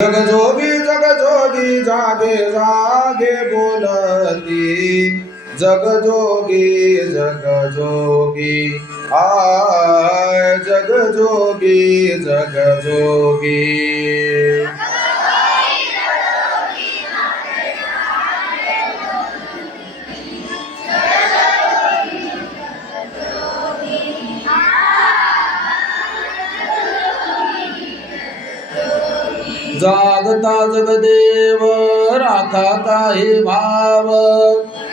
जगजोगी जागे जागे बोलती जगजोगी जगजोगी आय जगजोगी जगजोगी जागता जगदेव राखा काही भाव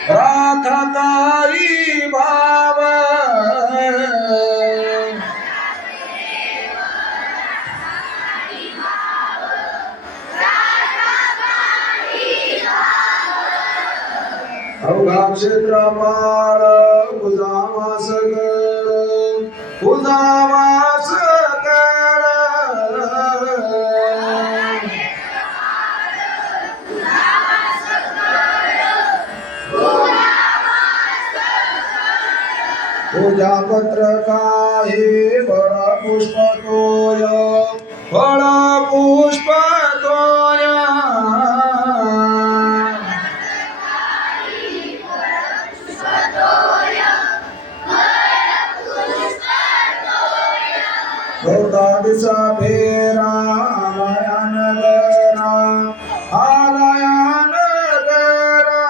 राखा काही भाव अवघा क्षेत्रपाळ उजावास कर उजावास कर पूजा पत्र काही फळ पुष्प तोय फळ पुष्प तोय होता दिसा फेरा आलया नगरा आलया नगरा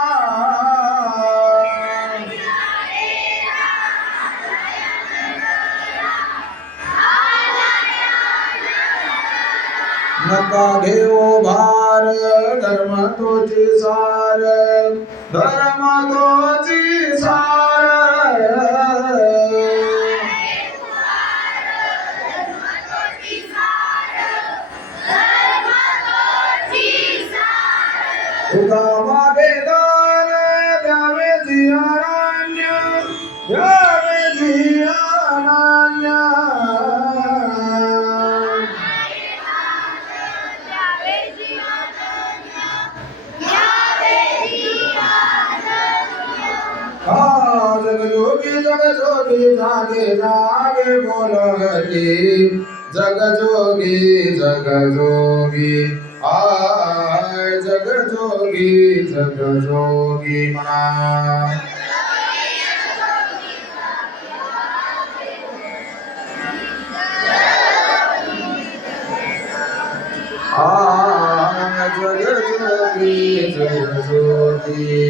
नका घेऊ भार धर्म तोची सार धर्म तोची सार तुका मागे दान द्यावे जियारान्य द्यावे जियारान्य जगजोगी जगजोगी जागे जागे बोलती जगजोगी जगजोगी आय जगजोगी जगजोगी म्हणा जगजोगी जगजोगी